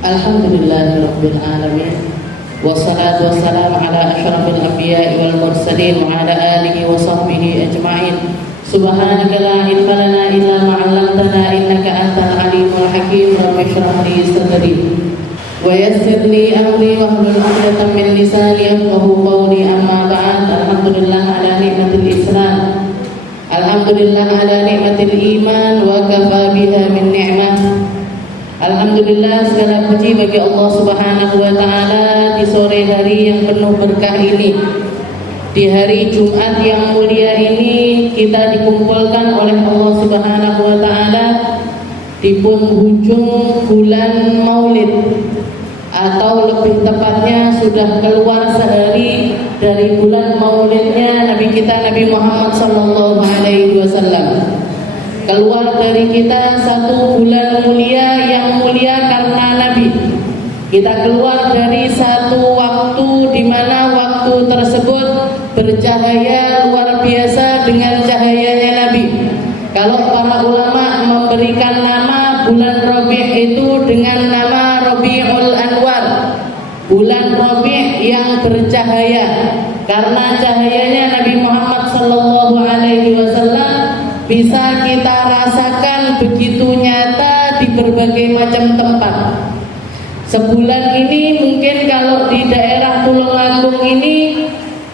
Alhamdulillahirabbil alamin. Wassalatu wassalamu ala asyrafil anbiya'i wal mursalin wa ala alihi wa sahbihi ajma'in. Subhanaka la ilma lana illa ma 'allamtana innaka antal alimul hakim. Rabbi shrah li sadri wa yassir li amri wahlul 'uqdatam min lisani yafqahu qawli. Amma ba'd. Alhamdulillah ala nikmatil Islam. Alhamdulillah ala nikmatil iman wa kafa biha min ni'mah. Alhamdulillah, segala puji bagi Allah Subhanahu wa taala di sore hari yang penuh berkah ini. Di hari Jumat yang mulia ini kita dikumpulkan oleh Allah Subhanahu wa taala di penghujung bulan Maulid, atau lebih tepatnya sudah keluar sehari dari bulan Maulidnya Nabi kita Nabi Muhammad sallallahu alaihi wasallam. Keluar dari kita satu bulan mulia yang mulia karena Nabi. Kita keluar dari satu waktu di mana waktu tersebut bercahaya luar biasa dengan cahayanya Nabi. Kalau para ulama memberikan nama bulan Rabi' itu dengan nama Rabiul Anwar, bulan Rabi' yang bercahaya, karena cahayanya Nabi Muhammad sallallahu alaihi wasallam bisa kita rasakan begitu nyata di berbagai macam tempat. Sebulan ini mungkin kalau di daerah Tulungagung ini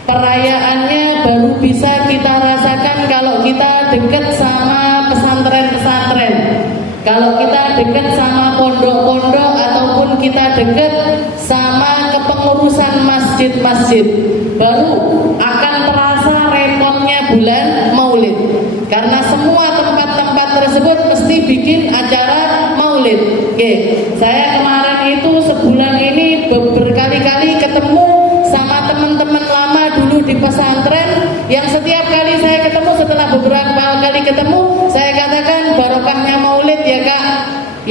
perayaannya baru bisa kita rasakan kalau kita dekat sama pesantren-pesantren, kalau kita dekat sama pondok-pondok, ataupun kita dekat sama kepengurusan masjid-masjid, baru akan terasa repotnya bulan Maulid. Karena semua tempat-tempat tersebut mesti bikin acara Maulid. Oke, saya kemarin itu sebulan ini berkali-kali ketemu sama teman-teman lama dulu di pesantren, yang setiap kali saya ketemu, setelah beberapa kali ketemu, saya katakan barokahnya Maulid ya Kak.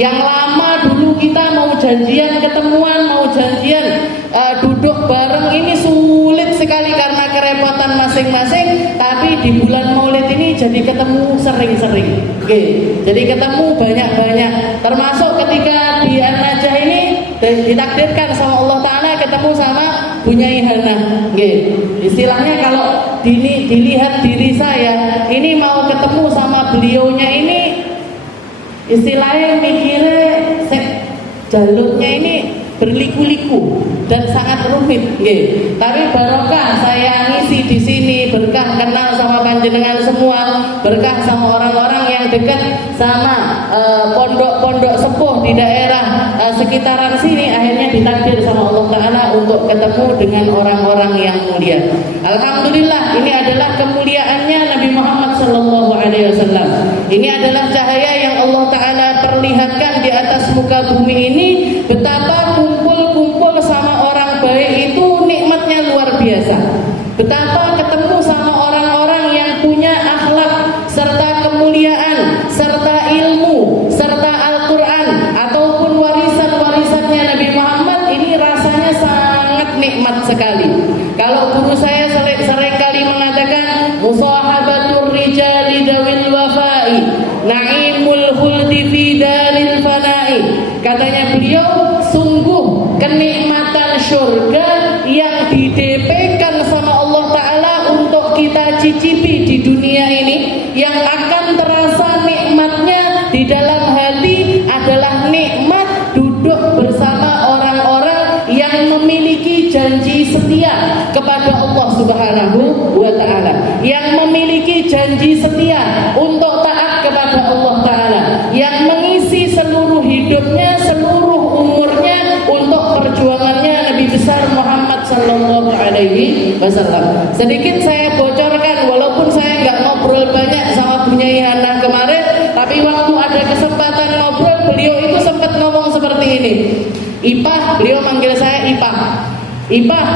Yang lama dulu kita mau janjian ketemuan, mau janjian duduk bareng ini sulit sekali karena kerepotan masing-masing. Tapi di bulan Maulid ini jadi ketemu sering-sering. Oke, jadi ketemu banyak-banyak. Termasuk ketika di An-Najah ini ditakdirkan sama Allah Ta'ala ketemu sama Bunyai Hana. Oke, istilahnya kalau dilihat diri saya ini mau ketemu sama beliaunya ini, istilahnya mikirnya jalurnya ini berliku-liku dan sangat rumit, nggih. Tapi barokah saya ngisi di sini, berkah kenal sama panjenengan semua, berkah sama orang-orang yang dekat sama pondok-pondok sepuh di daerah sekitaran sini, akhirnya ditakdir sama Allah Ta'ala untuk ketemu dengan orang-orang yang mulia. Alhamdulillah, ini adalah kemuliaannya Nabi Muhammad sallallahu alaihi wasallam. Ini adalah cahaya yang Allah Ta'ala perlihatkan di atas muka bumi ini. Betapa kumpul-kumpul sama orang baik itu nikmatnya luar biasa. Betapa ketemu sama orang-orang yang punya akhlak serta kemuliaan serta ilmu serta Al-Quran ataupun warisan-warisannya Nabi Muhammad, ini rasanya sangat nikmat sekali. Kalau guru saya seringkali mengatakan musahabatur rijali dawil wafai naimul khuldi fi dalil fanai. Katanya beliau, sungguh kenikmatan surga yang didp-kan sama Allah Ta'ala untuk kita cicipi di dunia ini, yang akan terasa nikmatnya di dalam hati adalah nikmat duduk bersama orang-orang yang memiliki janji setia kepada Allah Subhanahu wa Ta'ala, yang memiliki janji setia untuk taat kepada Allah Ta'ala, yang mengisi seluruh hidupnya, seluruh umurnya untuk perjuangannya Nabi besar Muhammad sallallahu alaihi wasallam. Sedikit saya bocorkan, walaupun saya nggak ngobrol banyak sama Bunyai Hana kemarin, tapi waktu ada kesempatan ngobrol, beliau itu sempat ngomong seperti ini. Ipah, beliau manggil saya Ipah. Ipah,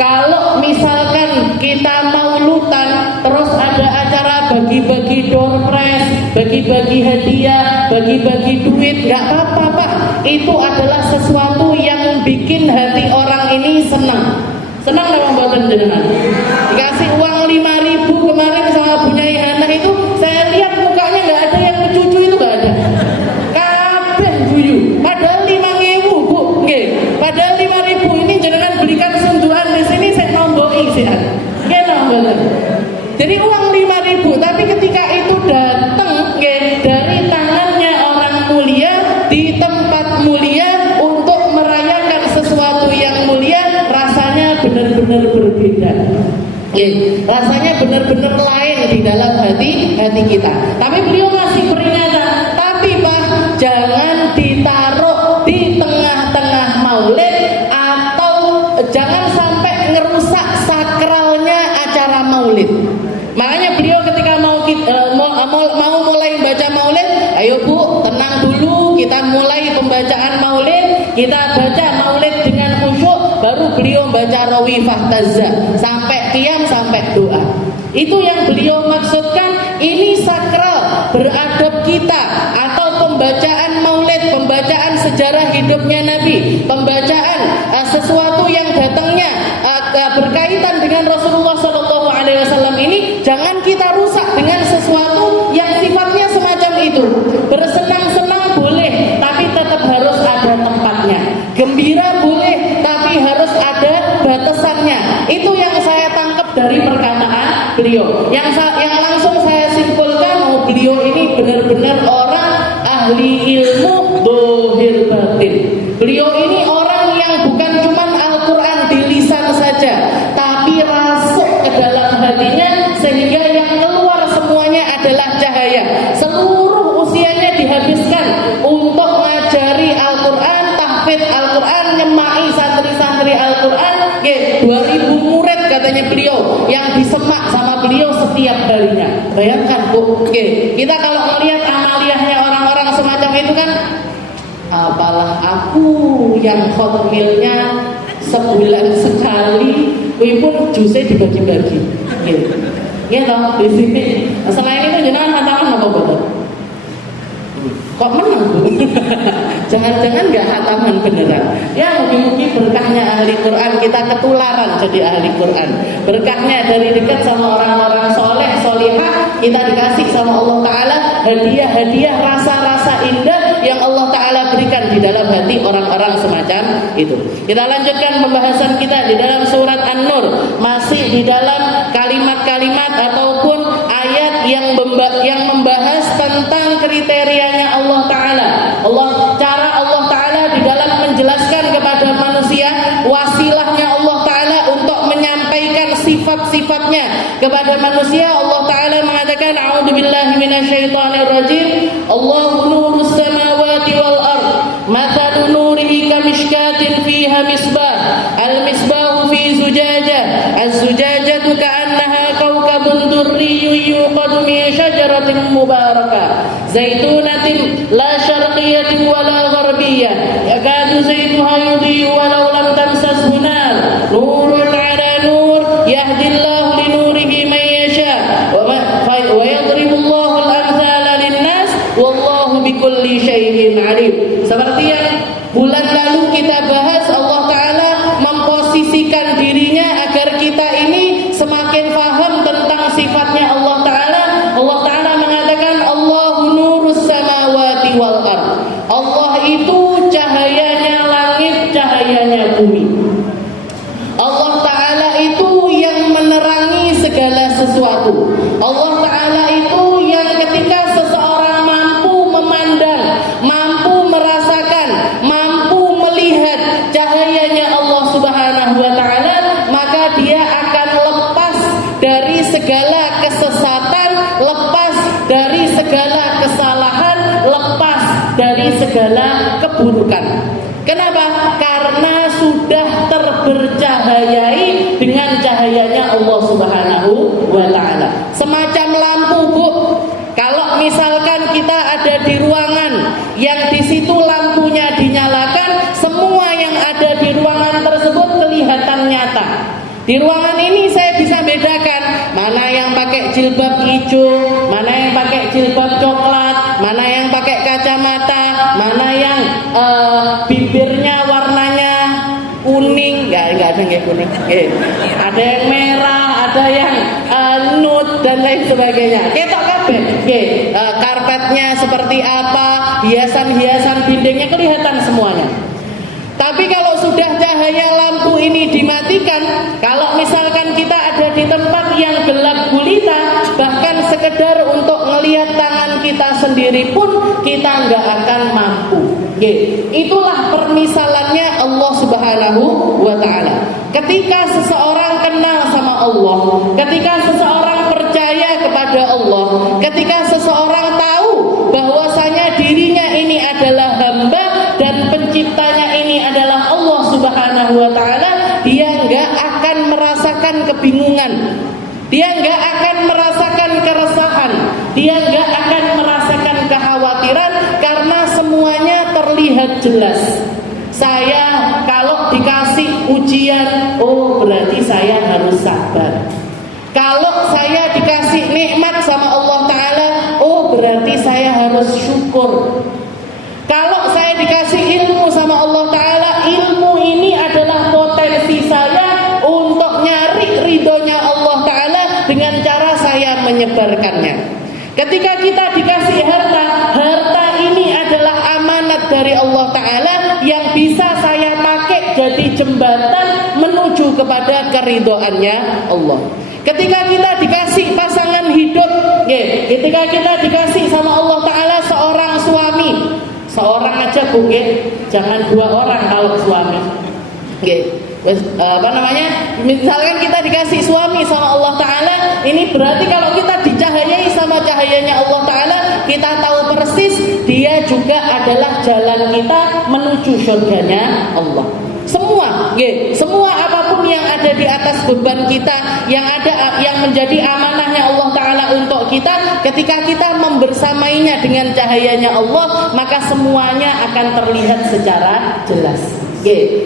kalau misalkan kita maulutan terus ada acara bagi-bagi door prize, bagi-bagi hadiah, bagi-bagi duit, nggak apa-apa Pak. Itu adalah sesuatu yang bikin hati orang ini senang. Senang dalam buatan jenengan. Dikasih uang 5.000 kemarin sama Bunyai Hana itu, saya lihat mukanya nggak ada yang mencucu, itu nggak ada. Kabeh guyu. Padahal 5.000 Bu. Rasanya benar-benar lain di dalam hati kita. Tapi beliau masih peringatan, tapi Pak, jangan ditaruh di tengah-tengah maulid, atau jangan sampai ngerusak sakralnya acara maulid. Makanya beliau ketika mau mulai baca maulid, ayo Bu, tenang dulu, kita mulai pembacaan maulid, kita baca maulid dengan khusyuk, baru beliau baca rawi fahtazza sampai qiyam, sampai doa. Itu yang beliau maksudkan, ini sakral, beradab kita, atau pembacaan maulid, pembacaan sejarah hidupnya Nabi, pembacaan sesuatu yang datangnya berkaitan dengan Rasulullah SAW ini, jangan kita rusak dengan sesuatu yang sifatnya semacam itu. Bersenang-senang boleh, tapi tetap harus ada tempatnya. Gembira boleh, tapi harus ada batasannya. Itu yang saya tangkap dari perkataan beliau. Yang langsung saya simpulkan, beliau ini benar-benar orang ahli ilmu dohir batin. Beliau ini orang yang bukan cuma Al-Quran di lisan saja, tapi rasuk ke dalam hatinya, sehingga yang keluar semuanya adalah cahaya. Seluruh usianya dihabiskan untuk mengajari Al-Quran, tahfidz Al-Quran, nyemai santri-santri Al-Quran. 2000 murid katanya beliau yang disemak sama beliau setiap harinya. Bayangkan Bu, kita kalau melihat amaliyahnya orang-orang semacam itu kan, apalah aku yang khotmilnya sebulan sekali, pun jusnya dibagi-bagi. Gitu di sini. Selain itu jenengan hataman apa betul? Kok menang Bu? Jangan-jangan nggak hataman beneran. Ya mungkin berkahnya ahli Quran, kita ketularan jadi ahli Quran. Berkahnya dari dekat sama orang-orang soleh, solihah, kita dikasih sama Allah Ta'ala hadiah-hadiah, rasa-rasa indah yang Allah Ta'ala berikan di dalam hati orang-orang semacam itu. Kita lanjutkan pembahasan kita di dalam surat An-Nur, masih di dalam kalimat-kalimat ataupun ayat yang membahas tentang kriterianya Allah Ta'ala. Cara Allah Ta'ala di dalam menjelaskan kepada manusia, wasilahnya Allah Ta'ala untuk menyampaikan sifat-sifatnya kepada manusia. Allah Ta'ala mengatakan, a'udzubillahi minasyaitonirrajim, Allahu nurus samawati wal ard, mathalu nurihi kamishkatin fiha misbah, al-misbahu fi zujajah, az-zujajatu ka'annaha kawkabun durriyyun yuqadu min syajaratin mubarakah zaitunatin la syarqiyatin wala gharbiyah yakadu zaituha yudhi'u walau lam tamsashu nar nurun 'ala nur yahdillahu li nurihi man yasha wa yadribullahu al-amthala lin-nas wallahu bikulli syai'in 'alim. Seperti yang bulan lalu kita bahas, Allah Ta'ala memposisikan dirinya agar kita ini semakin paham tentang sifatnya Allah Ta'ala. Allah Ta'ala mengatakan, Allahu nurus samawati wal ard. Allah itu cahayanya langit, cahayanya bumi. Allah Ta'ala itu yang menerangi segala sesuatu. Allah Ta'ala itu yang ketika seseorang mampu memandang, mampu merasakan, mampu melihat cahayanya Allah Subhanahu wa Ta'ala, maka dia akan lepas dari segala kesesatan, lepas dari segala kesalahan, lepas dari segala keburukan. Kenapa? Karena sudah terbercahayai dengan cahayanya Allah Subhanahu wa Ta'ala. Semacam lampu Bu, kalau misalkan kita ada di ruangan yang di situ lampunya dinyalakan, semua yang ada di ruangan tersebut kelihatan nyata. Di ruangan ini saya bisa bedakan mana yang pakai jilbab hijau, mana yang pakai jilbab coklat, mana yang pakai kacamata, mana yang bibirnya warnanya kuning, enggak ada yang kuning, ada yang merah, ada yang nude dan lain sebagainya. Ketok kabeh, karpetnya seperti apa, hiasan-hiasan dindingnya kelihatan semuanya. Tapi kalau sudah cahaya lampu ini dimatikan, kalau misalkan kita ada di tempat yang gelap gulita, bahkan sekedar untuk ngelihat tangan kita sendiri pun kita nggak akan mampu. Itulah permisalannya Allah Subhanahu wa Ta'ala. Ketika seseorang kenal sama Allah, Subhanahu wa taala, dia enggak akan merasakan kebingungan. Dia enggak akan merasakan keresahan. Dia enggak akan merasakan kekhawatiran karena semuanya terlihat jelas. Saya kalau dikasih ujian, oh berarti saya harus sabar. Kalau saya dikasih nikmat sama Allah Ta'ala, oh berarti saya harus syukur. Kalau saya dikasih ilmu sama Allah Ta'ala, ilmu ini adalah potensi saya untuk nyari ridhonya Allah Ta'ala dengan cara saya menyebarkannya. Ketika kita dikasih harta, harta ini adalah amanat dari Allah Ta'ala yang bisa saya pakai jadi jembatan menuju kepada keridhoannya Allah. Ketika kita dikasih pasangan hidup, ketika kita dikasih sama Allah Ta'ala seorang suami, seorang aja Bu, jangan 2 orang kalau suami. Misalkan kita dikasih suami sama Allah Ta'ala, ini berarti kalau kita dicahayai sama cahayanya Allah Ta'ala, kita tahu persis dia juga adalah jalan kita menuju surganya Allah. Semua apapun yang ada di atas beban kita, yang menjadi amanahnya Allah Ta'ala untuk kita, ketika kita membersamainya dengan cahayanya Allah, maka semuanya akan terlihat secara jelas.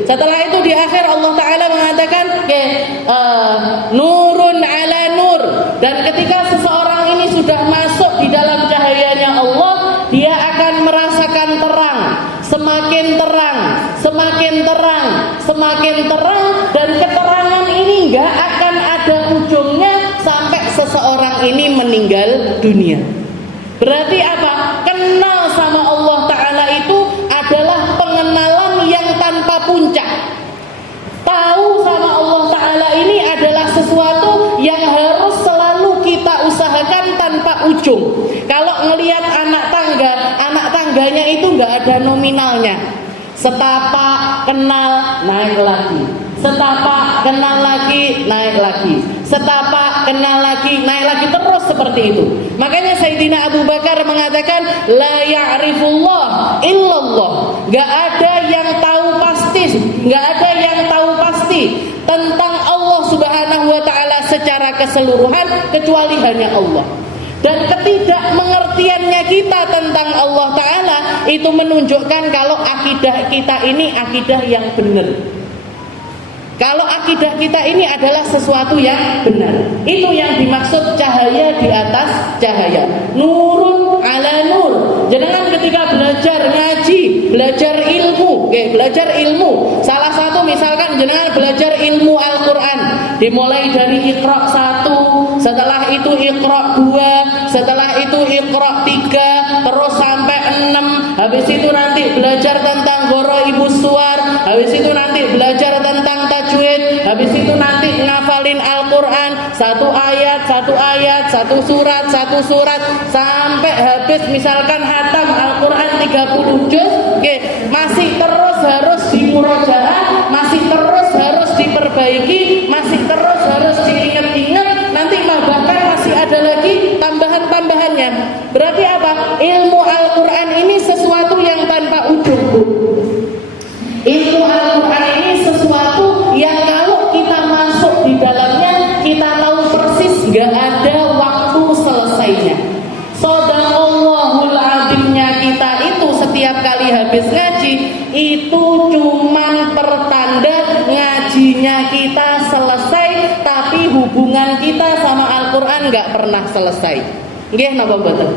Setelah itu di akhir Allah Ta'ala mengatakan nurun ala nur. Dan ketika seseorang ini sudah masuk di dalam cahayanya Allah, dia akan merasakan terang. Semakin terang, semakin terang, semakin terang. Dan keterangan ini gak akan ada ujungnya sampai seseorang ini meninggal dunia. Berarti apa? Kenal sama Allah Ta'ala itu adalah pengenalan yang tanpa puncak. Tahu sama Allah Ta'ala ini adalah sesuatu yang harus selalu kita usahakan tanpa ujung. Kalau ngelihat anak tangganya itu nggak ada nominalnya. Setapak kenal, naik lagi. Setapak kenal lagi, naik lagi. Setapak kenal lagi, naik lagi, terus seperti itu. Makanya Sayyidina Abu Bakar mengatakan la ya'rifullah illallah. Gak ada yang tahu pasti, gak ada yang tahu pasti tentang Allah Subhanahu wa Ta'ala secara keseluruhan kecuali hanya Allah. Dan ketidakmengertiannya kita tentang Allah Ta'ala itu menunjukkan kalau akidah kita ini akidah yang benar. Kalau akidah kita ini adalah sesuatu yang benar. Itu yang dimaksud cahaya di atas cahaya. Nurun ala nur. Jangan ketika belajar ngaji, belajar ilmu, belajar ilmu. Salah satu misalkan jangan belajar ilmu Al-Quran, dimulai dari Iqra 1, setelah itu Iqra 2, setelah itu Iqra 3, terus sampai 6. Habis itu nanti belajar tentang Gharaibus Suwar, habis itu nanti belajar tentang tajwid, habis itu nanti ngafalin Al-Quran satu ayat, satu surat sampai habis misalkan hatam Al-Quran 30 juz, masih terus harus dimurajaah, masih terus harus diperbaiki, masih terus harus diingat-ingat, nanti bahkan masih ada lagi tambahan-tambahannya. Berarti apa? Ilmu Al-Quran ini sesuatu yang tanpa ujung, Bu. Ilmu Al-Quran ini sesuatu yang kalau kita masuk di dalamnya, kita tahu persis gak ada waktu selesainya. Shadaqallahul azimnya kita itu setiap kali habis ngaji, itu cuman pertanda ngajinya kita selesai, tapi hubungan kita sama Al-Quran gak pernah selesai. Nggih napa mboten?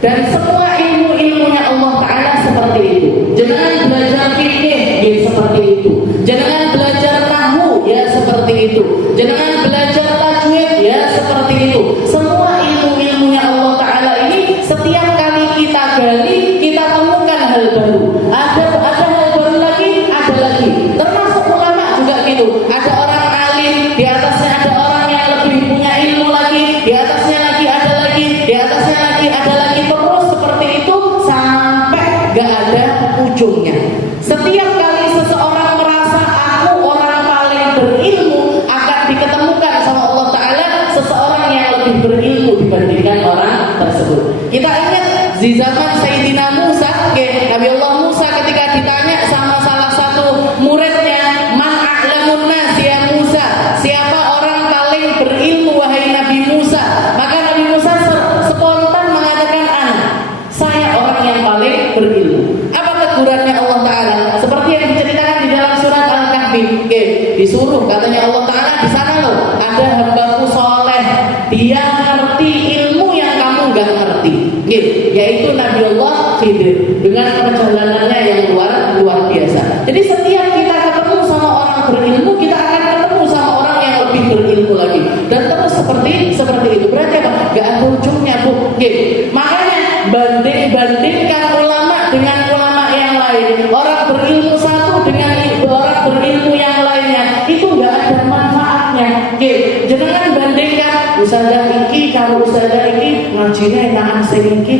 Dan semua ilmu-ilmunya Allah Ta'ala seperti itu. Jangan belajar fikih, seperti itu. Jangan belajar nahwu, ya seperti itu. Jangan belajar tajwid, ya seperti itu. Semua ilmu-ilmunya Allah Ta'ala ini setiap kali kita gali, kita temukan hal baru. Ada hal baru lagi, ada lagi. Termasuk ulama juga gitu. Ada orang alim, di atasnya ada orang yang lebih punya ilmu lagi, di atasnya lagi ada lagi, di atasnya lagi ada lagi, terus seperti itu sampai gak ada ujungnya. Setiap kali seseorang merasa aku orang paling berilmu, akan diketemukan sama Allah Ta'ala seseorang yang lebih berilmu Disuruh katanya Allah Ta'ala di sana loh, ada hambaku soleh, dia ngerti ilmu yang kamu nggak ngerti, yaitu Nabi Allah Khidir dengan perjalanannya yang luar biasa. Jadi setiap kita ketemu sama orang berilmu, kita akan ketemu sama orang yang lebih berilmu lagi, dan terus seperti itu. Berarti apa? Gak ada ujungnya, Bu. Makanya bandingkan ulama dengan ulama yang lain, orang berilmu satu dengan orang berilmu yang lainnya, itu gak ada manfaatnya. Jangan bandingkan ustazah iki karo ustazah iki ngajine enakan sing iki.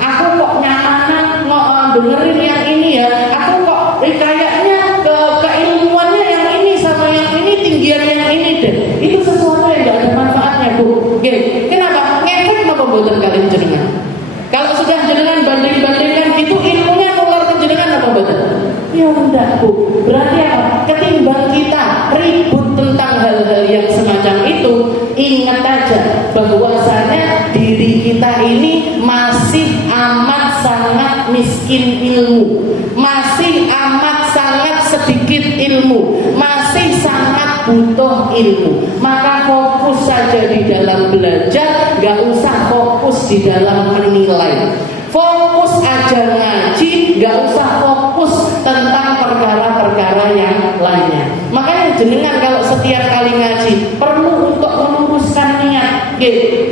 Aku kok nyamanan dengerin yang ini ya, aku kok kayaknya keilmuannya yang ini sama yang ini tinggian yang ini deh. Itu sesuatu yang gak ada manfaatnya, Bu. Kenapa? Ngefek apa mboten kalian jenengan? Kalau sudah jenengan banding-bandingkan gitu, ilmunya nular ke jenengan apa mboten? Ya enggak, Bu. Berarti apa? Ketimbang kita ribut tentang hal-hal yang semacam itu, ingat aja bahwasanya diri kita ini masih amat sangat miskin ilmu, masih amat sangat sedikit ilmu, masih sangat butuh ilmu. Maka fokus saja di dalam belajar, gak usah fokus di dalam menilai. Fokus aja ngaji, gak usah fokus tentang perkara-perkara yang lainnya. Makanya jenengan kalau setiap kali ngaji perlu untuk meluruskan niat.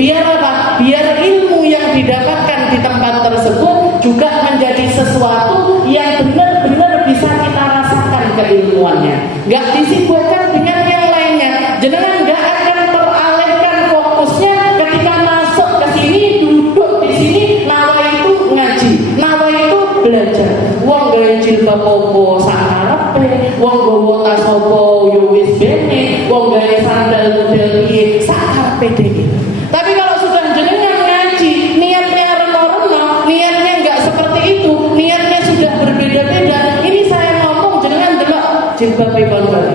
Biar apa? Biar ilmu yang didapatkan di tempat tersebut juga menjadi sesuatu yang benar-benar bisa kita rasakan keilmuannya. Gak disibukkan dengan yang lainnya. Jenengan gak akan teralihkan fokusnya ketika masuk ke sini, duduk di sini, nawa itu ngaji, nawa itu belajar. Wong gawe jilbab opo sakarepe, wong gawa tas opo yo wis bene, wong gawe sandal model piye sakarepe dhewe. Tapi kalau sudah jenengan ngaji, niatnya reno-reno, niatnya enggak seperti itu, niatnya sudah berbeda-beda. Ini saya ngomong jenengan delok jilbabe kon-kon.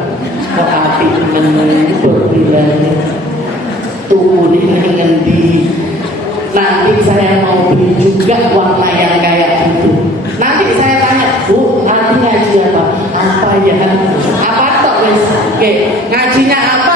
Kok apik menurut bilangnya. Tuh ini ngendi. Nanti saya mau beli juga warna yang kayak gitu. Nanti saya tanya, Bu, nanti ngaji apa? Apa ya? Apa tok wis? Ngajinya apa?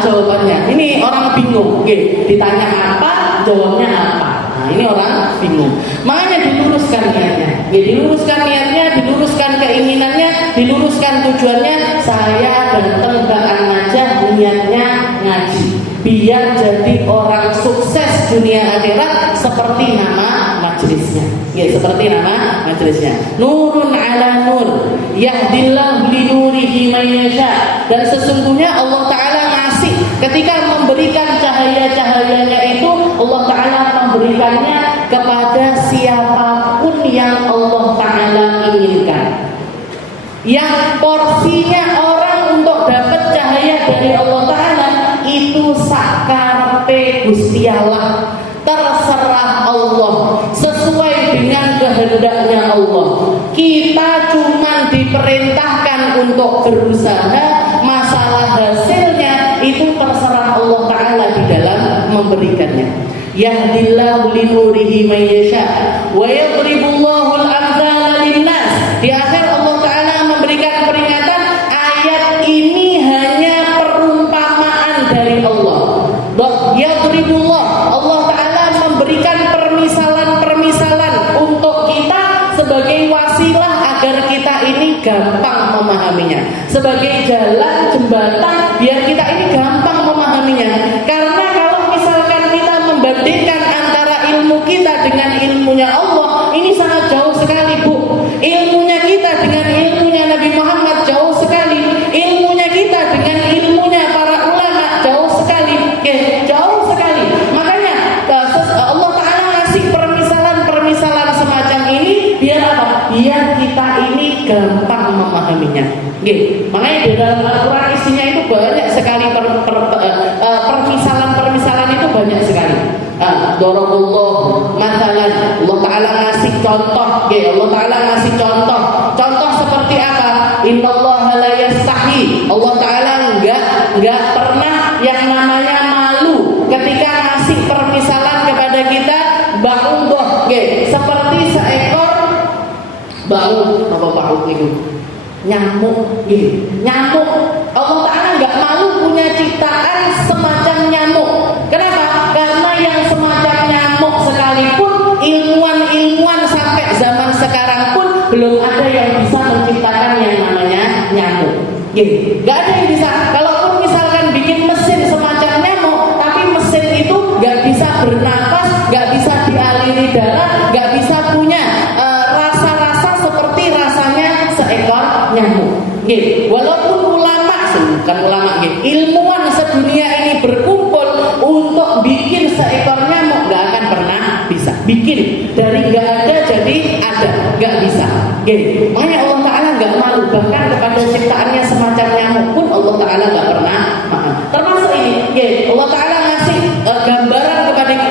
Jawabannya. Ini orang bingung. Ditanya apa, jawabnya apa. Nah, ini orang bingung. Makanya diluruskan niatnya. Diluruskan niatnya, diluruskan keinginannya, diluruskan tujuannya. Saya datang ke An-Najah niatnya ngaji, biar jadi orang sukses dunia akhirat seperti nama majelisnya. Seperti nama majelisnya. Nurun ala nur, yahdillahu li nurihi man yasha. Dan sesungguhnya Allah Ta'ala ngasih, ketika memberikan cahaya-cahayanya itu, Allah Ta'ala memberikannya kepada siapapun yang Allah Ta'ala inginkan. Yang porsinya orang untuk dapat cahaya dari Allah Ta'ala itu sakarepe Gusti Allah, terserah Allah, sesuai dengan kehendaknya Allah. Kita cuma diperintahkan untuk berusaha, masalah hasilnya itu terserah Allah Ta'ala di dalam memberikannya. Yahdillahu li nurihi man yasha wa yadribullahu al-amthala lin-nas. Di akhir Allah Ta'ala memberikan peringatan, ayat ini hanya perumpamaan dari Allah. Yadribullah, Allah Ta'ala memberikan permisalan-permisalan untuk kita sebagai wasilah agar kita ini gampang memahaminya, sebagai jalan jembatan biar kita ini gampang memahaminya. Karena kalau misalkan kita membandingkan antara ilmu kita dengan ilmunya Allah, ini sangat jauh sekali, Bu. Ilmunya kita dengan ilmunya Nabi Muhammad jauh sekali. Ilmunya kita dengan ilmunya para ulama jauh sekali. Jauh sekali. Makanya Allah Ta'ala ngasih permisalan-permisalan semacam ini biar apa? Biar kita ini gampang memahaminya. Makanya di dalam Al-Quran isinya itu banyak sekali permisalan-permisalan itu banyak sekali. Daraballahu mathalan, Allah Ta'ala ngasih contoh. Allah Ta'ala ngasih contoh. Contoh seperti apa? Innallaha la yastahi. Allah Ta'ala enggak pernah yang namanya malu ketika ngasih permisalan kepada kita. Ba'udoh, seperti seekor baut. Apa baut itu? nyamuk. Nyamuk, Allah Ta'ala nggak malu punya ciptaan semacam nyamuk. Kenapa? Karena yang semacam nyamuk sekalipun, ilmuwan sampai zaman sekarang pun belum ada yang bisa menciptakan yang namanya nyamuk. Nggak ada yang bisa. Kalaupun misalkan bikin mesin semacam nyamuk, tapi mesin itu nggak bisa bernafas, nggak bisa dialiri darah, nggak bisa punya rasa-rasa seperti rasanya seekor nyamuk. Walaupun ilmuwan sedunia ini berkumpul untuk bikin seekor nyamuk, nggak akan pernah bisa bikin. Dari nggak ada jadi ada, nggak bisa. Makanya Allah Ta'ala nggak malu, bahkan kepada ciptaannya semacam nyamuk pun Allah Ta'ala nggak pernah malu. Termasuk ini, Allah Ta'ala ngasih gambaran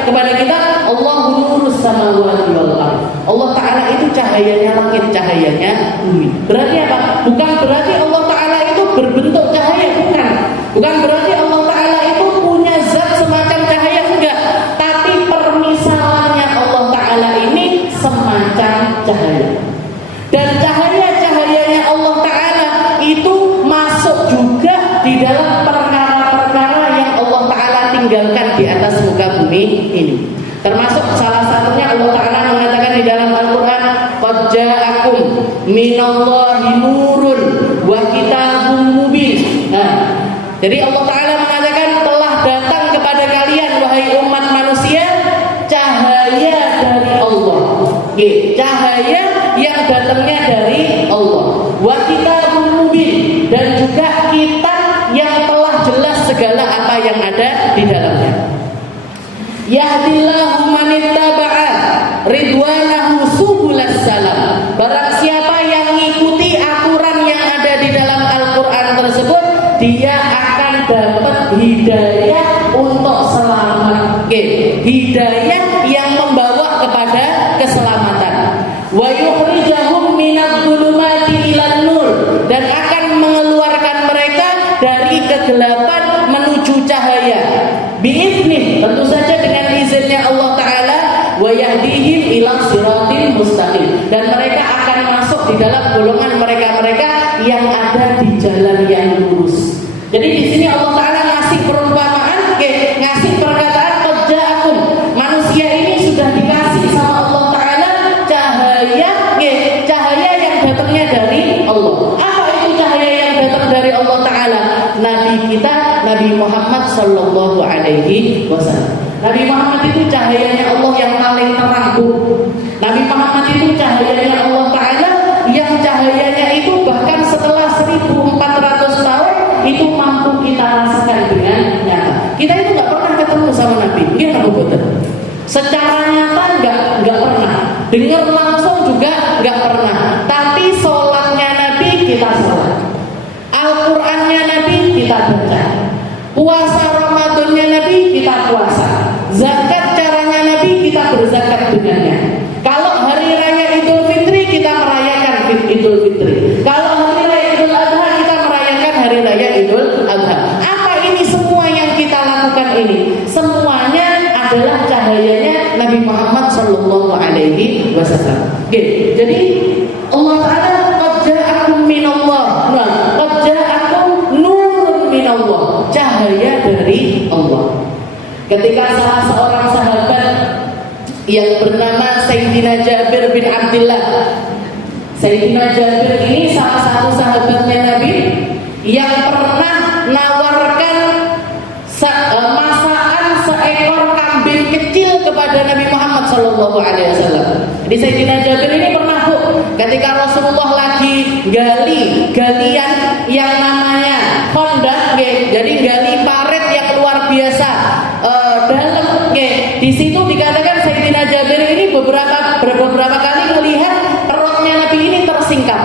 kepada kita, Allahu nurus samawati wal ardh. Allah Ta'ala itu cahayanya langit, cahayanya bumi. Berarti apa? Bukan berarti Allah Ta'ala itu berbentuk cahaya, bukan berarti Allah Ta'ala itu punya zat semacam cahaya, enggak. Tapi permisalannya Allah Ta'ala ini semacam cahaya. Dan cahaya-cahayanya Allah Ta'ala itu masuk juga di dalam perkara-perkara yang Allah Ta'ala tinggalkan di atas muka bumi ini. Termasuk salah satunya Allah Ta'ala mengatakan di dalam Al-Quran, qad ja'akum minallahi nurun wa kitabun mubin. Jadi Allah Ta'ala mengatakan, telah datang kepada kalian wahai umat manusia cahaya dari Allah. Cahaya yang datangnya dari Allah. Wa kitabun mubin, dan juga kitab yang telah jelas segala apa yang ada di dalamnya. Yahdillahu manittaba'a ridwanahu subulas salam. Barang siapa yang mengikuti aturan yang ada di dalam Al-Quran tersebut, dia akan dapat hidayah untuk selamat. Hidayah yang membawa kepada keselamatan. Wa yukhrijahum minadh-dhulumati ilan nur, dan akan mengeluarkan mereka dari kegelapan menuju cahaya. Biizni, tentu saja dengan izinnya Allah Ta'ala. Wa yahdihim ila siratil mustaqim, dan mereka akan masuk di dalam golongan mereka-mereka yang ada di jalan yang lurus. Jadi di sini Allah Ta'ala ngasih perumpamaan, ngasih perkataan qad ja'akum. Manusia ini sudah dikasih sama Allah Ta'ala cahaya, cahaya yang datangnya dari Allah. Apa itu cahaya yang datang dari Allah Ta'ala? Nabi kita, Nabi Muhammad Sallallahu Alaihi Wasallam. Nabi Muhammad itu cahayanya Allah yang paling terang, Bu. Nabi Muhammad itu cahayanya Allah Ta'ala yang cahayanya itu bahkan setelah 1400 tahun itu mampu kita rasakan dengan nyata. Kita itu nggak pernah ketemu sama Nabi, nggak betul. Secara nyata nggak pernah. Dengar langsung juga nggak pernah. Tapi sholatnya Nabi kita sholat, Al-Qurannya Nabi kita baca, puasa Ramadannya Nabi kita puasa, zakat caranya Nabi kita berzakat dengannya. Kalau hari raya Idul Fitri kita merayakan Idul Fitri. Kalau hari raya Idul Adha kita merayakan hari raya Idul Adha. Apa ini semua yang kita lakukan ini? Semuanya adalah cahayanya Nabi Muhammad Sallallahu Alaihi Wasallam. Jadi Allah Ta'ala qad ja'akum minallah, qad ja'akum nurun minallah, cahaya dari Allah. Ketika salah seorang sahabat yang bernama Sayyidina Jabir bin Abdullah, Sayyidina Jabir ini salah satu sahabatnya Nabi yang pernah nawarkan masakan seekor kambing kecil kepada Nabi Muhammad Sallallahu Alaihi Wasallam. Jadi Sayyidina Jabir ini pernah, Bu, ketika Rasulullah lagi galian yang namanya kondak, jadi gali parit yang luar biasa dalam, di situ dikatakan Sayyidina Jabir ini beberapa kali melihat perutnya Nabi ini tersingkap,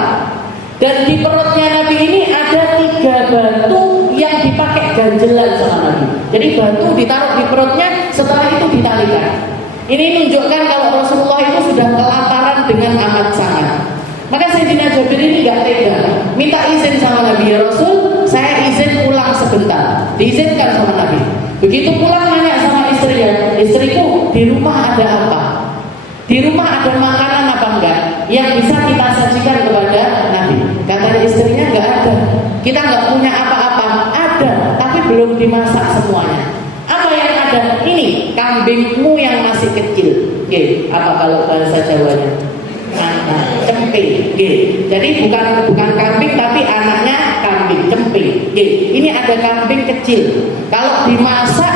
dan di perutnya Nabi ini ada 3 batu yang dipakai ganjelan sama Nabi. Jadi batu ditaruh di perutnya, setelah itu ditalikan. Ini menunjukkan kalau Rasulullah itu sudah kelaparan dengan amat sangat. Maka Sayyidina Jabir ini gak tega, minta izin sama Nabi, ya Rasul, saya izin pulang sebentar. Diizinkan sama Nabi. Begitu pulang nanya sama istrinya, istriku di rumah ada apa? Di rumah ada makanan apa enggak yang bisa kita sajikan kepada Nabi? Kata istri, kambingmu yang masih kecil. Oke, apa kalau bahasa Jawanya? Cempe. Oke. Jadi bukan kambing tapi anaknya kambing, cempe. Oke. Ini ada kambing kecil. Kalau dimasak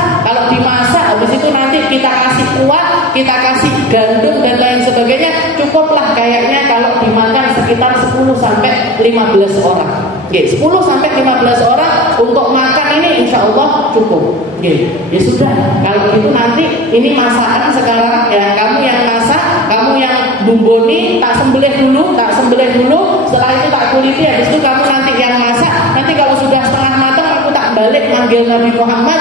habis itu nanti kita kasih kuah, kita kasih gandum dan lain sebagainya, cukuplah kayaknya kalau dimakan sekitar 10 sampai 15 orang. Oke, 10 sampai 15 orang untuk makan ini insya Allah cukup. Oke. Ya sudah, kalau gitu nanti ini masakan sekarang ya, kamu yang masak, kamu yang bumboni, tak sembelih dulu, setelah itu tak kuliti, habis itu kamu nanti yang masak. Nanti kalau sudah setengah matang aku tak balik manggil Nabi Muhammad,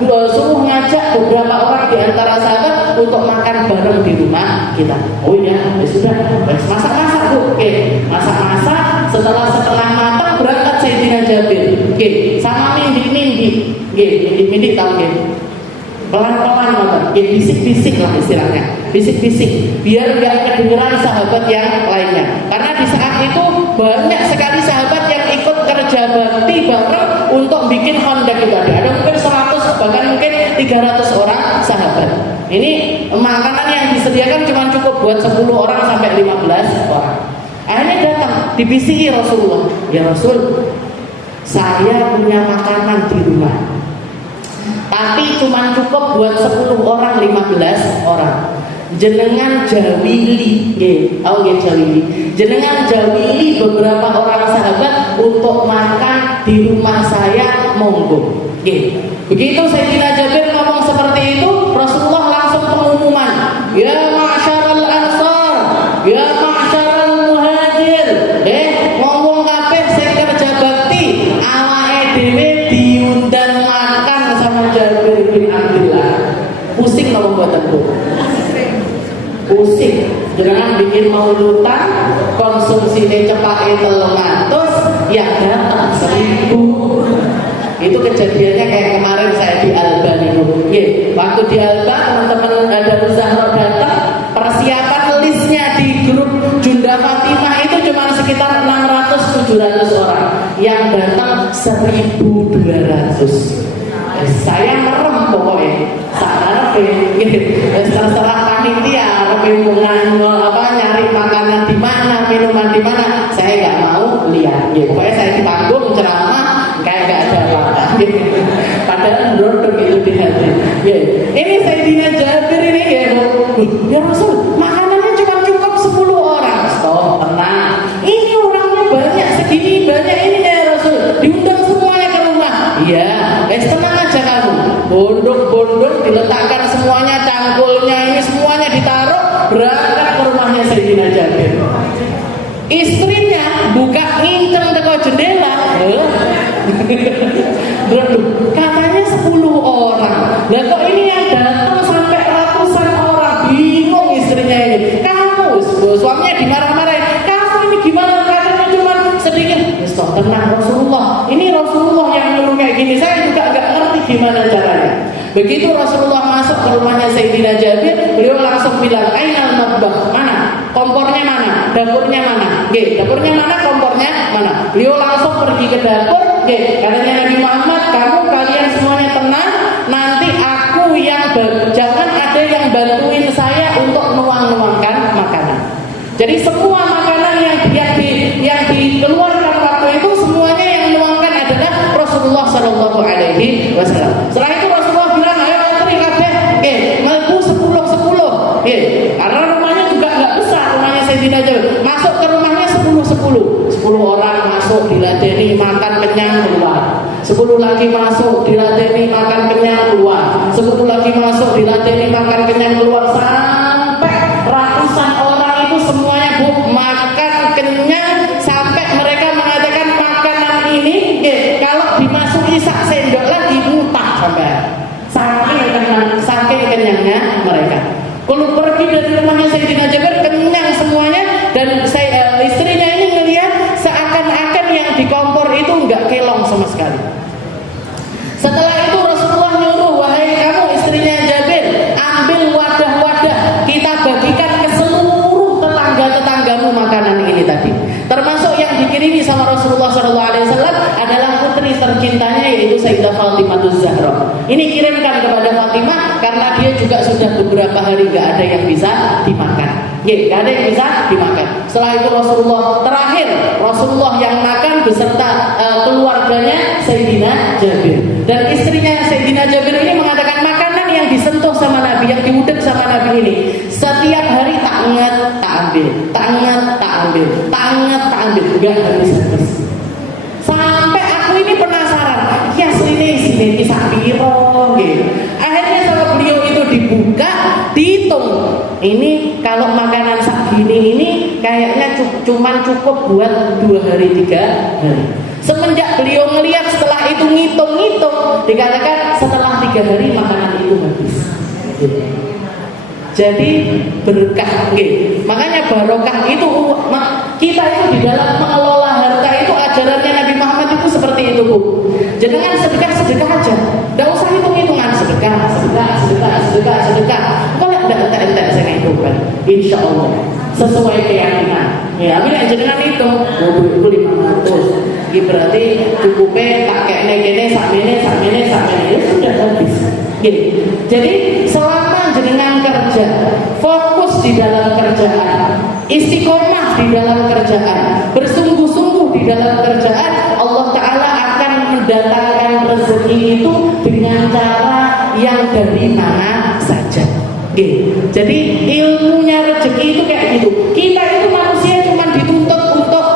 suruh ngajak beberapa orang di antara sahabat untuk makan bareng di rumah kita. Oh iya, ya sudah, masak-masak Bu. Oke, masak-masak, setelah setengah matang berangkat Sayyidina Jabir. Oke, sama mindi-mindi. Oke, mindi-mindi tahu nggih? Pelan-pelan ngoten, ya bisik-bisik lah istilahnya, bisik-bisik biar nggak kedengeran sahabat yang lainnya. Karena di saat itu banyak sekali sahabat yang ikut kerja bakti bareng untuk bikin Honda itu ada mungkin 100 bahkan mungkin 300 orang sahabat. Ini makanan yang disediakan cuma cukup buat 10 orang sampai 15 orang. Akhirnya datang dibisiki Rasulullah, ya Rasul, saya punya makanan di rumah, tapi cuma cukup buat 10 orang, 15 orang. Jenengan jawili, jawili. Jenengan jawili beberapa orang sahabat untuk makan di rumah saya, monggo. Begitu Sayyidina Jabir ngomong seperti itu, Rasulullah langsung pengumuman, ya ma'syaral ansar, ya ma'syaral muhajir, ngomong kabeh sing kerja bakti, awake dhewe diundang makan sama Jabir bin Abdullah. Pusing ngomong buatan Bu. Pusing. Jangan bikin maulutan, konsumsinya cepake 300, ya datang 1000. Itu kejadiannya kayak kemarin saya di Alba itu. Waktu di Alba teman-teman ada Zahra datang, persiapan listnya di grup Junda Fatimah itu cuma sekitar 600-700 orang. Yang datang 1.200. Saya merem pokoknya. Saya terserah panitia, nyari makanan di mana, minuman di mana. Saya nggak mau lihat. Pokoknya saya ditanggung ceramah kayak nggak ada apa-apa. Padahal brodok itu di hati. Ini Sayyidina Jabir ini ya Rasul, makanannya cuma cukup 10 orang. Stop, tenang. Ini orangnya banyak, segini banyak ini ya Rasul. Diundang semuanya ke rumah. Iya, tenang aja kamu. Bondok-bondok diletakkan semuanya, cangkulnya ini semuanya ditaruh, berangkat ke rumahnya Sayyidina Jabir. Istrinya buka nginceng teko jendela. Katanya 10 orang. Lah kok ini yang datang sampai ratusan orang, bingung istrinya ini. Kamu, suaminya dimarah-marahin. Kamu ini gimana? Katanya cuma sedikit. Stop, tenang Rasulullah. Ini Rasulullah yang nyuruh kayak gini. Saya juga nggak ngerti gimana caranya. Begitu Rasulullah masuk ke rumahnya Sayyidina Jabir, beliau langsung bilang, "Ainal matbah?" Mana? Kompornya mana? Dapurnya mana? Dapurnya mana? Kompornya mana? Beliau langsung pergi ke dapur. Katanya Nabi Muhammad, kalian semuanya tenang. Nanti aku yang jangan ada yang bantuin saya untuk nuang-nuangkan makanan. Jadi semua makanan yang dikeluarkan waktu itu semuanya yang nuangkan adalah Rasulullah Shallallahu Alaihi Wasallam. Setelah itu Rasulullah bilang, ayo antri kabeh, melbu 10. Karena rumahnya juga nggak besar, rumahnya Sayyidina Jabir. Masuk ke rumahnya 10 orang masuk, diladeni makan kenyang keluar. 10 lagi masuk, diladeni makan kenyang keluar. 10 lagi masuk, diladeni makan kenyang keluar, sampai ratusan orang itu semuanya makan kenyang sampai mereka mengatakan makanan ini kalau dimasuki sak sendok lagi muntah sampai. Saking kenyangnya mereka. Kalau pergi dari rumahnya Sayyidina Jabir kenyang semuanya, dan istrinya ini melihat seakan-akan yang di kompor itu enggak kelong sama sekali. Setelah itu Rasulullah nyuruh, wahai kamu istrinya Jabir, ambil wadah-wadah, kita bagikan ke seluruh tetangga-tetanggamu makanan ini tadi. Termasuk yang dikirimi sama Rasulullah SAW adalah putri tercintanya yaitu Sayyidah Fatimah Zahra. Ini kirimkan kepada Fatimah karena dia juga sudah beberapa hari nggak ada yang bisa dimakan. Nggak ada yang bisa dimakan. Setelah itu terakhir Rasulullah yang makan beserta keluarganya Sayyidina Jabir. Dan istrinya Sayyidina Jabir ini mengatakan makanan yang disentuh sama Nabi, yang diudek sama Nabi ini, setiap hari tak anget, tak ambil, tak anget, tak ambil, tak anget, tak ambil, nggak habis-habis. Sampai aku ini penasaran, ya sini kisah piro gitu. Akhirnya sama beliau itu dibuka, dihitung. Ini kalau makanan segini ini kayaknya cuman cukup buat 2 hari 3 hari. Semenjak beliau ngelihat setelah itu ngitung-ngitung, dikatakan setelah 3 hari makanan itu habis. Jadi berkah, makanya barokah itu kita itu di dalam mengelola harta itu ajarannya Nabi Muhammad itu seperti itu, Bu. Jangan sedekah aja, tidak usah hitung-hitungan sedekah. Kalau tidak entek saya hitungkan, insya Allah sesuai keyakinan. Ya, tapi jangan hitung, itu 500, ini berarti cukupnya tak kayak gini, sakmene, ya sudah habis. Jadi selama jenengan kerja, fokus di dalam kerjaan, istiqomah di dalam kerjaan, bersungguh-sungguh di dalam kerjaan, Allah Ta'ala akan mendatangkan rezeki itu dengan cara yang dari mana saja. Jadi ilmunya rezeki itu kayak gitu. Kita itu manusia cuma dituntut untuk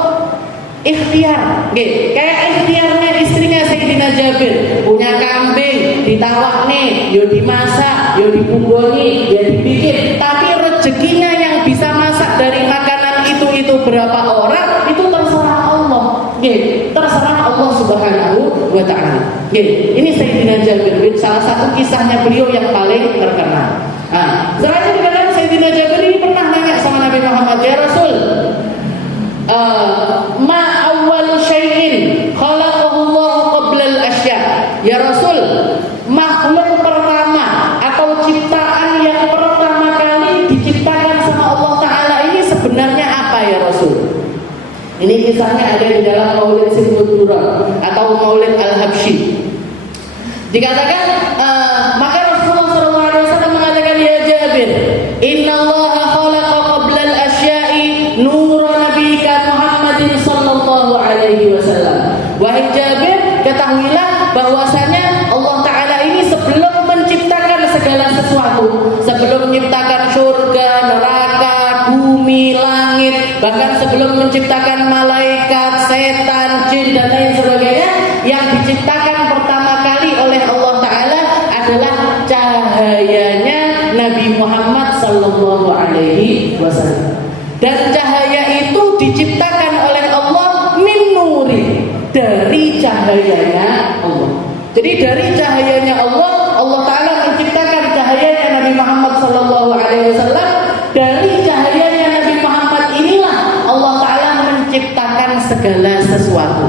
ikhtiar. Kayak ikhtiarnya istrinya Sayyidina Jabir, punya kambing, ditawak nih, yo dimasak, yo dibumboni, ya dibikin. Tapi rezekinya yang bisa masak dari makanan itu berapa orang, itu terserah Allah. Terserah Allah Subhanahu wa Ta'ala. Ini Sayyidina Jabir, salah satu kisahnya beliau yang paling terkenal. Setelah itu dikatakan Sayyidina Jabir ini pernah nanya sama Nabi Muhammad, ya Rasul, ma awwalu syai'in khalaqahu Allah qabla al-asya. Ya Rasul, makhluk pertama atau ciptaan yang pertama kali diciptakan sama Allah Ta'ala ini sebenarnya apa ya Rasul? Ini kisahnya ada di dalam Maulid Simtud Durrah atau Maulid Al-Habsyi. Dikatakan maka Rasulullah SAW mengatakan, ya Jabir, innallaha khalaqa qabla al-asya'i nura nabiyika Muhammadin sallallahu alaihi wasallam. Wahai Jabir, ketahuilah bahwasanya Allah Ta'ala ini sebelum menciptakan segala sesuatu, sebelum menciptakan surga, neraka, bumi, langit, bahkan sebelum menciptakan malaikat, setan, jin dan lain sebagainya, yang diciptakan pertama kali oleh Allah Ta'ala adalah cahayanya Nabi Muhammad sallallahu alaihi wasallam. Dan cahaya itu diciptakan oleh Allah min nuri, dari cahayanya Allah. Jadi dari cahayanya Allah, Allah Ta'ala menciptakan cahayanya Nabi Muhammad sallallahu alaihi wasallam. Dari cahayanya Nabi Muhammad inilah Allah Ta'ala menciptakan segala sesuatu.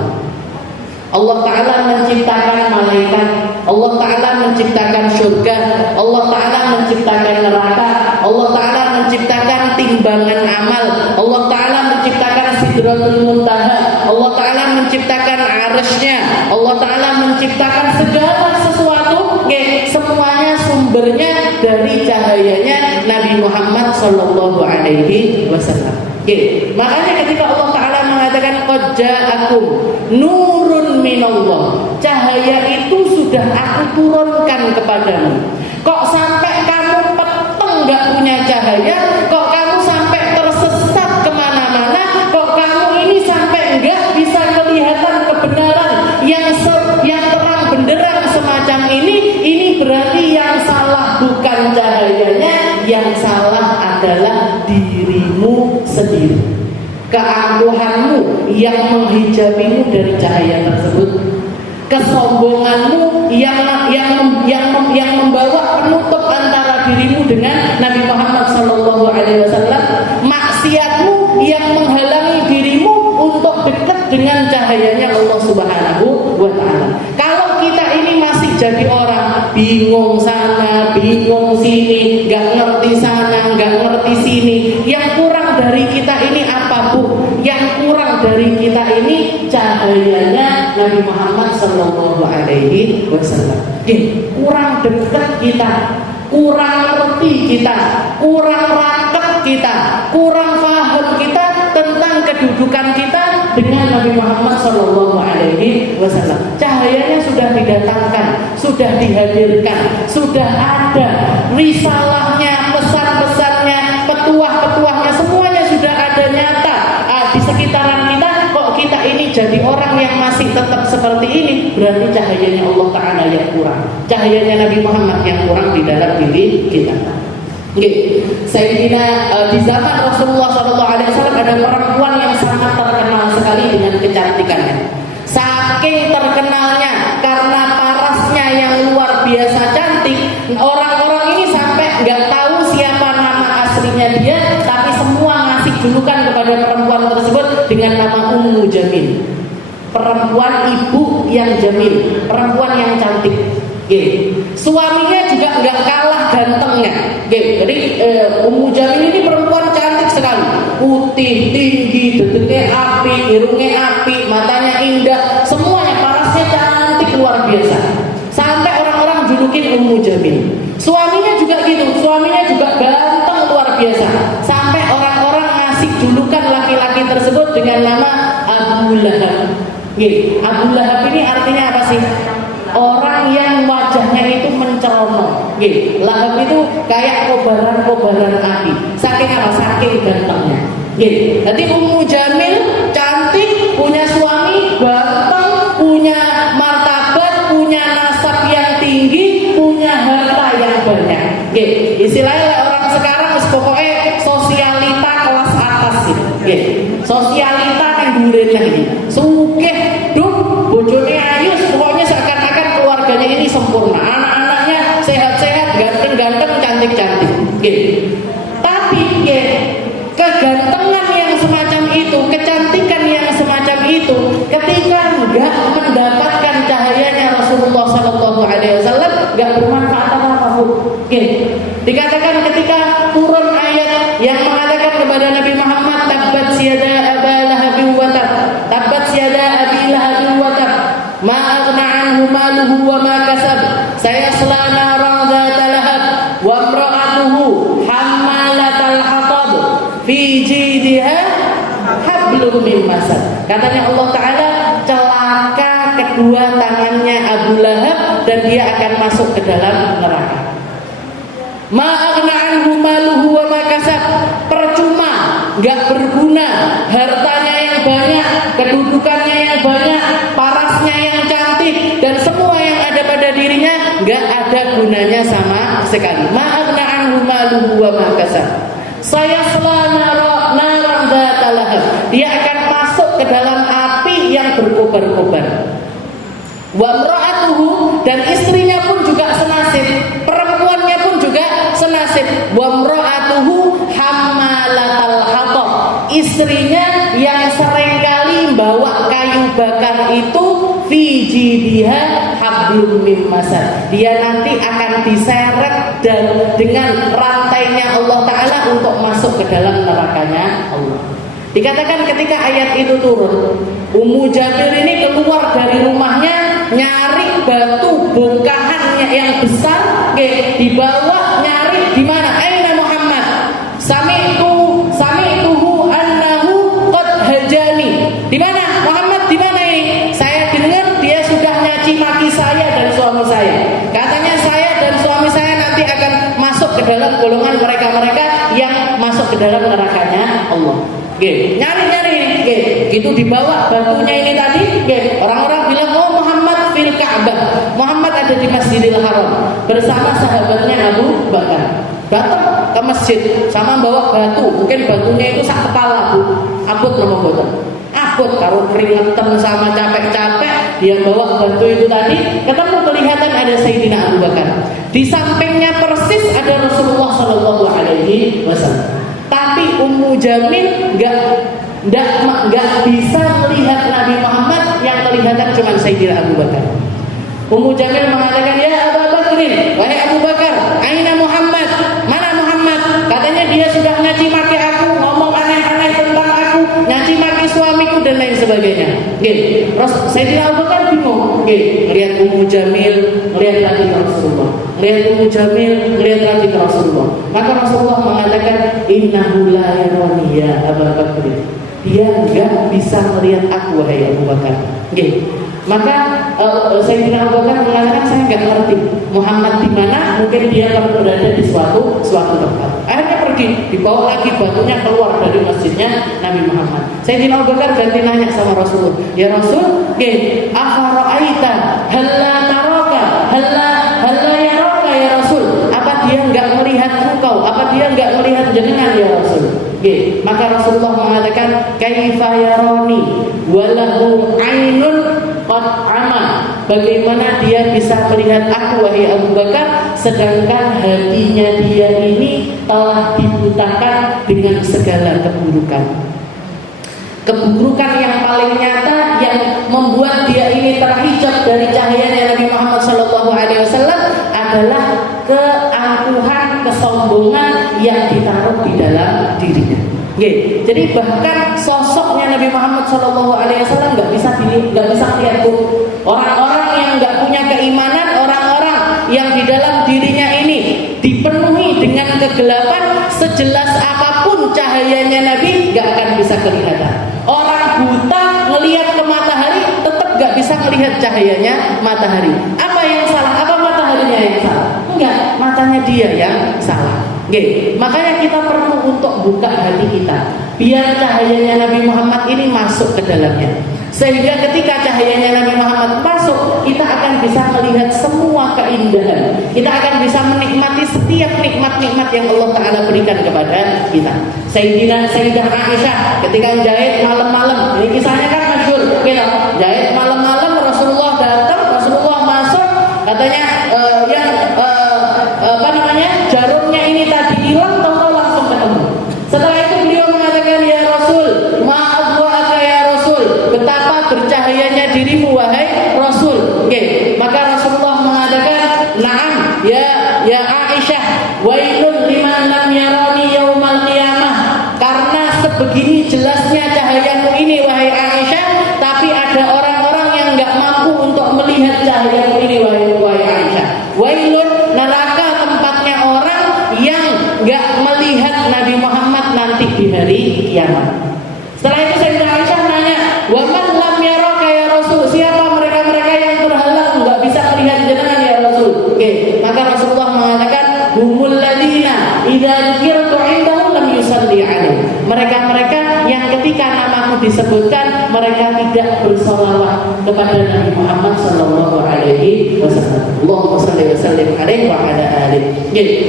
Allah Ta'ala menciptakan malaikat, Allah Ta'ala menciptakan surga, Allah Ta'ala menciptakan neraka, Allah Ta'ala menciptakan timbangan amal, Allah Ta'ala menciptakan Sidratul Muntaha, Allah Ta'ala menciptakan arsy-Nya, Allah Ta'ala menciptakan segala sesuatu. Semuanya sumbernya dari cahayanya Nabi Muhammad sallallahu alaihi wasallam. Makanya ketika Allah Ta'ala mengatakan qad ja'akum nurun minallah, cahaya itu sudah aku turunkan kepadamu. Kok sampai kamu peteng gak punya cahaya? Kok kamu sampai tersesat kemana-mana? Kok kamu ini sampai gak bisa kelihatan kebenaran yang terang benderang semacam ini? Ini berarti yang salah bukan cahayanya, yang salah adalah dirimu sendiri. Keangkuhanmu yang menghijabimu dari cahaya tersebut, kesombonganmu yang membawa penutup antara dirimu dengan Nabi Muhammad SAW, maksiatmu yang menghalangi dirimu untuk dekat dengan cahayanya Allah Subhanahu wa Ta'ala. Kalau kita ini masih jadi orang bingung sana, bingung sini, gak ngerti sana, gak ngerti sini, yang kurang dari kita ini apa, Bu? Yang kurang dari kita ini cahayanya Nabi Muhammad Sallallahu Alaihi Wasallam. Kurang dekat kita, kurang ngerti kita, kurang raket kita, kurang paham kita tentang kedudukan kita dengan Nabi Muhammad Sallallahu Alaihi Wasallam. Cahayanya sudah didatangkan, sudah dihadirkan, sudah ada risalahnya, pesan-pesannya, petuah-petuahnya, semuanya sudah ada nyata di sekitaran kita. Kok kita ini jadi orang yang masih tetap seperti ini? Berarti cahayanya Allah Ta'ala yang kurang, cahayanya Nabi Muhammad yang kurang di dalam diri kita. Sayyidina di zaman Rasulullah SAW ada perempuan yang sangat terkenal sekali dengan kecantikannya. Saking terkenalnya karena parasnya yang luar biasa cantik, orang-orang ini sampai nggak tahu siapa nama aslinya dia, tapi semua ngasih julukan kepada perempuan tersebut dengan nama Ummu Jamil. Perempuan ibu yang jamil, perempuan yang cantik. Suaminya juga nggak kalah gantengnya. Jadi Ummu Jamil ini perempuan cantik sekali, putih, tinggi, dedeknya api, hidungnya api, matanya indah, semuanya parasnya cantik luar biasa. Sampai orang-orang julukin Ummu Jamil. Suaminya juga gitu, suaminya juga ganteng luar biasa. Sampai orang-orang ngasih julukan laki-laki tersebut dengan nama Abu Lahab. Abu Lahab ini artinya apa sih? Orang yang wajahnya itu mencerono. Lahab itu kayak kobaran-kobaran api. Saking apa? Saking gantengnya. Jadi Ummu Jamil cantik, punya suami ganteng, punya martabat, punya nasab yang tinggi, punya harta yang banyak. Istilahnya orang sekarang pokoknya sosialita kelas atas gitu. Sosialita yang dhuwure lagi. Sugih, duh, bojone ayu, pokoknya seakan-akan keluarganya ini sempurna, anak-anaknya sehat-sehat, ganteng-ganteng, cantik-cantik. Tapi kegantengan yang semacam itu, kecantikan yang semacam itu, ketika enggak mendapatkan cahayanya Rasulullah Sallallahu Alaihi Wasallam, enggak bermanfaat apapun. Dikatakan ketika turun ayat yang mengatakan kepada Nabi Muhammad, tabbat siyada Aba Lahab wa tab, tabbat siyada Abi Lahab wa tab, ma aghna anhu maluhu wa ma kasab, sayasla naran dzata lahab wa imra'atuhu hammalatal hatab fi jidha hablum min masad. Katanya Allah Ta'ala, celaka kedua tangannya Abu Lahab dan dia akan masuk ke dalam neraka. Ma'aghna anhu maluhu wa ma kasab, percuma, enggak berguna hartanya yang banyak, kedudukannya yang banyak, parasnya yang cantik, dan semua yang ada pada dirinya enggak ada gunanya sama sekali. Ma'aghna anhu maluhu wa ma kasab, sayasla naran dzata lahab, dia akan masuk ke dalam api yang berkobar-kobar. Wa imra'atuhu, dan istrinya pun juga senasib, perempuannya pun juga senasib. Wa imra'atuhu hammalatal hatab, istrinya yang seringkali bawa kayu bakar itu fi jidha hablum min masad, dia nanti akan diseret dan dengan rantainya Allah Ta'ala untuk masuk ke dalam nerakanya Allah. Dikatakan ketika ayat itu turun, Ummu Jamil ini keluar dari rumahnya nyari batu bongkahannya yang besar, dibawa nyari di mana? Aina Muhammad? Sami'tuhu annahu qad hajani. Di mana? Muhammad di mana ini? Saya dengar dia sudah nyaci maki saya dan suami saya. Katanya saya dan suami saya nanti akan masuk ke dalam golongan mereka-mereka yang masuk ke dalam nerakanya Allah. Nyari-nyari, gitu dibawa batunya ini tadi. Orang-orang bilang, oh Muhammad fil Ka'bah, Muhammad ada di Masjidil Haram bersama sahabatnya Abu Bakar. Datang ke masjid sama bawa batu, mungkin batunya itu sak kepala, Bu. Abot nama boten. Abot karo keringetan sama capek-capek, dia bawa batu itu tadi, ketemu kelihatan ada Sayyidina Abu Bakar. Di sampingnya persis ada Rasulullah Sallallahu Alaihi Wasallam. Tapi Ummu Jamil nggak bisa melihat Nabi Muhammad, yang kelihatan cuma Sayyidina Abu Bakar. Ummu Jamil mengatakan, ya Abu Bakrin, wahai Abu Bakar, aina Muhammad? Mana Muhammad? Katanya dia sudah nyaci maki aku, ngomong aneh-aneh tentang aku, nyaci maki suamiku dan lain sebagainya. Sayyidina Abu Bakar bingung, melihat Ummu Jamil, melihat lagi ke Rasulullah, melihat Ummu Jamil, melihat lagi ke Rasulullah. Maka Rasulullah mengatakan, innahu la yarani ya Abu Bakar. Dia enggak bisa melihat aku, wahai Abu Bakar. Maka Sayyidina Abu Bakar mengatakan, saya enggak ngerti Muhammad di mana, mungkin dia berada di suatu tempat. Akhirnya pergi, dibawa lagi batunya keluar dari masjidnya Nabi Muhammad. Sayyidina Abu Bakar ganti nanya sama Rasulullah, ya Rasul, afara'aita halla taraka halla yaraka ya Rasul, apa dia enggak melihat engkau, apa dia enggak melihat jenengan ya Rasul? Maka Rasulullah mengatakan, kaifa yarani walahu ainun qad ama, bagaimana dia bisa melihat aku, wahai Abu Bakar, sedangkan hatinya dia ini telah dibutakan dengan segala keburukan yang paling nyata, yang membuat dia ini terhijab dari cahayanya Nabi Muhammad SAW adalah keangkuhan, kesombongan yang ditaruh di dalam dirinya. Jadi bahkan sosoknya Nabi Muhammad SAW nggak bisa lihat tuh. Orang-orang yang nggak punya keimanan, orang-orang yang di dalam dirinya ini dipenuhi dengan kegelapan, sejelas apapun cahayanya Nabi nggak akan bisa kelihatan. Orang buta melihat ke matahari tetap nggak bisa melihat cahayanya matahari. Apa yang salah? Apa mataharinya yang salah? Enggak, matanya dia yang salah. Makanya kita perlu untuk buka hati kita, biar cahayanya Nabi Muhammad ini masuk ke dalamnya. Sehingga ketika cahayanya Nabi Muhammad masuk, kita akan bisa melihat semua keindahan. Kita akan bisa menikmati setiap nikmat-nikmat yang Allah Ta'ala berikan kepada kita. Sayyidah Aisyah ketika jahit malam-malam, ini kisahnya kan masyhur, jahit malam-malam, Rasulullah datang, Rasulullah masuk, katanya jarumnya ini tadi hilang, tahu-tahu langsung ketemu. Setelah itu beliau mengatakan, ya Rasul, ma'adwa'aka ya Rasul, betapa bercahayanya dirimu wahai Rasul. Maka Rasulullah mengatakan, na'am ya Aisyah, wailun liman lam yarani yaumal qiyamah, karena sebegini jelasnya cahayamu ini wahai Aisyah, tapi ada orang-orang yang enggak mampu untuk melihat cahayamu ini wahai Aisyah. Wailun, neraka tempatnya orang yang enggak melihat Nabi Muhammad nanti di hari kiamat. Setelah itu Sayyidah Aisyah nanya, wa man lam yaraka ya Rasul, siapa mereka-mereka yang terhalang enggak bisa melihat jenengan ya Rasul? Maka Rasulullah mengatakan, humul ladina idza dzikirtu indahum lam yusalli alaihi, mereka-mereka yang ketika namaku disebutkan mereka tidak bersolawat kepada Nabi Muhammad sallallahu alaihi wasallam. Allahumma shalli wa sallim alaihi wa ala alihi.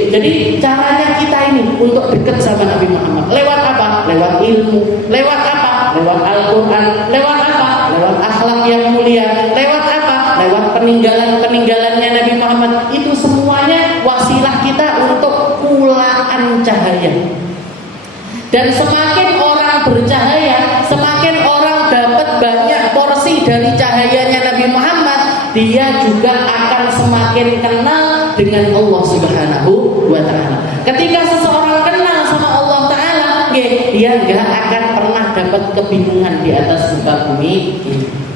Jadi caranya kita ini untuk dekat sama Nabi Muhammad lewat apa? Lewat ilmu. Lewat apa? Lewat Al-Qur'an. Lewat apa? Lewat akhlak yang mulia. Lewat apa? Lewat peninggalan-peninggalannya Nabi Muhammad. Itu semuanya wasilah kita untuk kulaan cahaya. Dan semakin orang bercahaya, semakin orang dapat banyak porsi dari cahayanya Nabi Muhammad, dia juga akan semakin kenal dengan Allah Subhanahu wa Ta'ala. Ketika seseorang kenal sama Allah Ta'ala, dia nggak akan pernah dapat kebingungan di atas muka bumi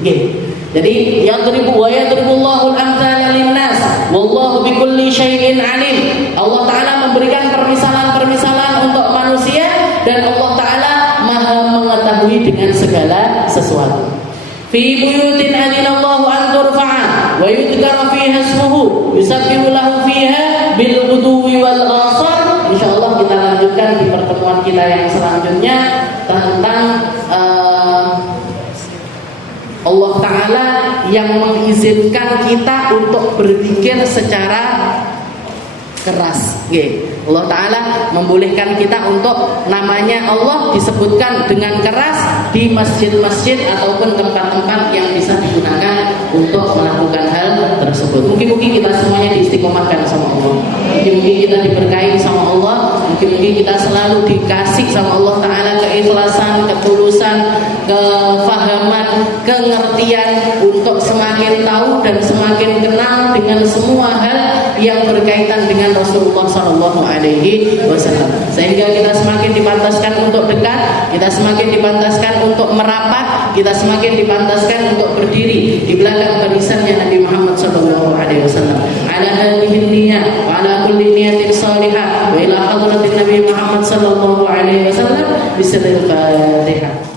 ini. Jadi yadribullahu al-amthala lin-nas wallahu bikulli syai'in alim. Allah Ta'ala memberikan permisalan-permisalan untuk manusia, dan Allah Ta'ala maha mengetahui dengan segala sesuatu. Fi buyutin adinallahu an turfa'a wa yudhkara fiha ismuhu yusabbihu lahu fiha bil ghuduwi wal asar. Insyaallah kita lanjutkan di pertemuan kita yang selanjutnya tentang Allah Ta'ala yang mengizinkan kita untuk berzikir secara keras. Allah Ta'ala membolehkan kita untuk namanya Allah disebutkan dengan keras di masjid-masjid ataupun tempat-tempat yang bisa digunakan untuk melakukan hal tersebut. Mungkin kita semuanya diistiqomahkan sama Allah. Mungkin kita diberkahi sama Allah. Mungkin kita selalu dikasih sama Allah Ta'ala keikhlasan, ketulusan, kefahaman, pengertian untuk semakin tahu dan semakin kenal dengan semua hal yang berkaitan dengan Rasulullah Sallallahu Alaihi Wasallam, sehingga kita semakin dipantaskan untuk dekat, kita semakin dipantaskan untuk merapat, kita semakin dipantaskan untuk berdiri di belakang barisannya Nabi Muhammad Sallallahu Alaihi Wasallam. Ala hadhihi niyat wa ala kulli niyatin salihah wa ila hadratin Nabi Muhammad Sallallahu Alaihi Wasallam. Bismillahirrahmanirrahim.